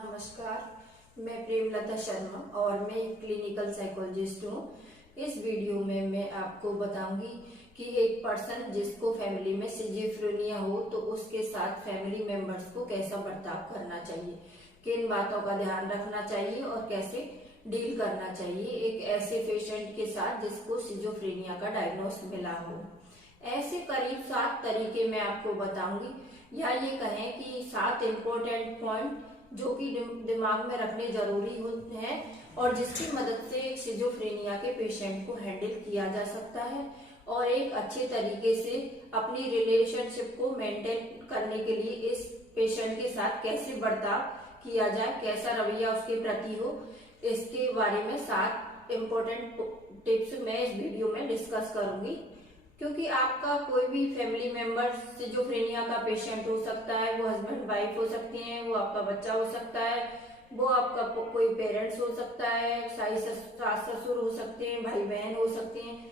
नमस्कार, मैं प्रेमलता शर्मा और मैं एक क्लिनिकल साइकोलॉजिस्ट हूँ। इस वीडियो में मैं आपको बताऊंगी कि एक पर्सन जिसको फैमिली में सिजिफ्रेनिया हो तो उसके साथ फैमिली मेंबर्स को कैसा बर्ताव करना चाहिए, किन बातों का ध्यान रखना चाहिए और कैसे डील करना चाहिए एक ऐसे पेशेंट के साथ जिसको सिजिफ्रेनिया का डायग्नोस मिला हो। ऐसे करीब 7 तरीके मैं आपको बताऊंगी, या ये कहें कि 7 इम्पोर्टेंट पॉइंट जो कि दिमाग में रखने जरूरी होते हैं और जिसकी मदद से एक सिजोफ्रेनिया के पेशेंट को हैंडल किया जा सकता है और एक अच्छे तरीके से अपनी रिलेशनशिप को मेंटेन करने के लिए इस पेशेंट के साथ कैसे बर्ताव किया जाए, कैसा रवैया उसके प्रति हो, इसके बारे में 7 इम्पोर्टेंट टिप्स मैं इस वीडियो में डिस्कस करूंगी। क्योंकि आपका कोई भी फैमिली मेंबर सिजोफ्रेनिया का पेशेंट हो सकता है, वो हस्बैंड वाइफ हो सकते हैं, वो आपका बच्चा हो सकता है, वो आपका कोई पेरेंट्स हो सकता है, सास ससुर हो सकते हैं, भाई बहन हो सकते हैं।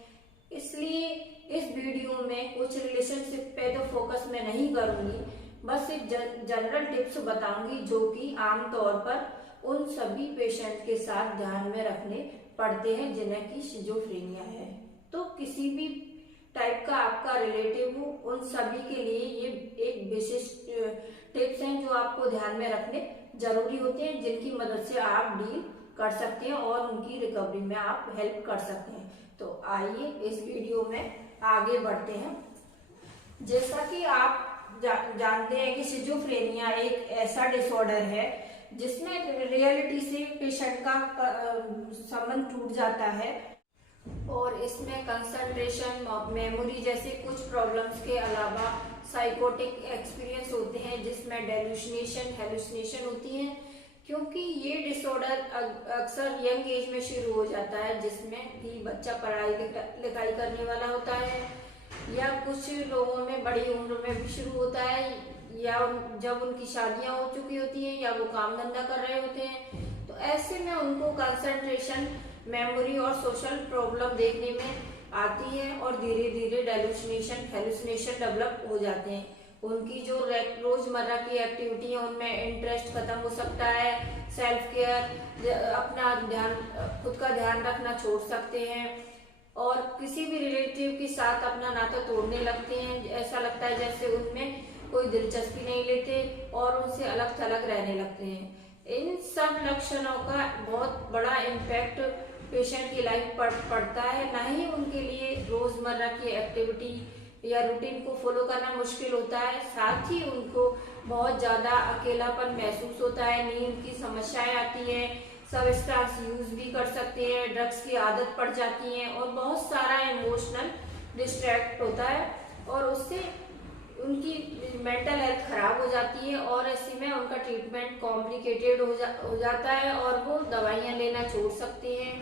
इसलिए इस वीडियो में कुछ रिलेशनशिप पे तो फोकस मैं नहीं करूंगी, बस एक जनरल टिप्स बताऊंगी जो कि आमतौर पर उन सभी पेशेंट के साथ ध्यान में रखने पड़ते हैं जिन्हें की सिजोफ्रेनिया है। तो किसी भी टाइप का आपका रिलेटिव हो, उन सभी के लिए ये एक विशिष्ट टिप्स हैं जो आपको ध्यान में रखने जरूरी होते हैं, जिनकी मदद से आप डील कर सकते हैं और उनकी रिकवरी में आप हेल्प कर सकते हैं। तो आइए इस वीडियो में आगे बढ़ते हैं। जैसा कि आप जानते हैं कि सिजोफ्रेनिया एक ऐसा डिसऑर्डर है जिसमें रियलिटी से पेशेंट का संबंध टूट जाता है और इसमें कंसंट्रेशन, मेमोरी जैसे कुछ प्रॉब्लम्स के अलावा साइकोटिक एक्सपीरियंस होते हैं जिसमें डेल्यूसिनेशन, हेलुसिनेशन होती हैं। क्योंकि ये डिसऑर्डर अक्सर यंग एज में शुरू हो जाता है, जिसमें कि बच्चा पढ़ाई लिखाई करने वाला होता है, या कुछ लोगों में बड़ी उम्र में भी शुरू होता है, या जब उनकी शादियां हो चुकी होती हैं या वो काम धंधा कर रहे होते हैं। तो ऐसे में उनको कंसंट्रेशन, मेमोरी और सोशल प्रॉब्लम देखने में आती है और धीरे धीरे डेल्यूसिनेशन, हेलुसिनेशन डेवलप हो जाते हैं। उनकी जो रोजमर्रा की एक्टिविटी है उनमें इंटरेस्ट खत्म हो सकता है, सेल्फ केयर, अपना ध्यान, खुद का ध्यान रखना छोड़ सकते हैं और किसी भी रिलेटिव के साथ अपना नाता तोड़ने लगते हैं। ऐसा लगता है जैसे उनमें कोई दिलचस्पी नहीं लेते और उनसे अलग थलग रहने लगते हैं। इन सब लक्षणों का बहुत बड़ा इम्पैक्ट पेशेंट की लाइफ पर पड़ता है। ना ही उनके लिए रोजमर्रा की एक्टिविटी या रूटीन को फॉलो करना मुश्किल होता है, साथ ही उनको बहुत ज्यादा अकेलापन महसूस होता है, नींद की समस्याएं आती हैं, सब्सटेंस यूज भी कर सकते हैं, ड्रग्स की आदत पड़ जाती है और बहुत सारा इमोशनल डिस्ट्रैक्ट होता है और उससे उनकी मेंटल हेल्थ खराब हो जाती है और ऐसे में उनका ट्रीटमेंट कॉम्प्लिकेटेड हो जाता है और वो दवाइयां लेना छोड़ सकते हैं।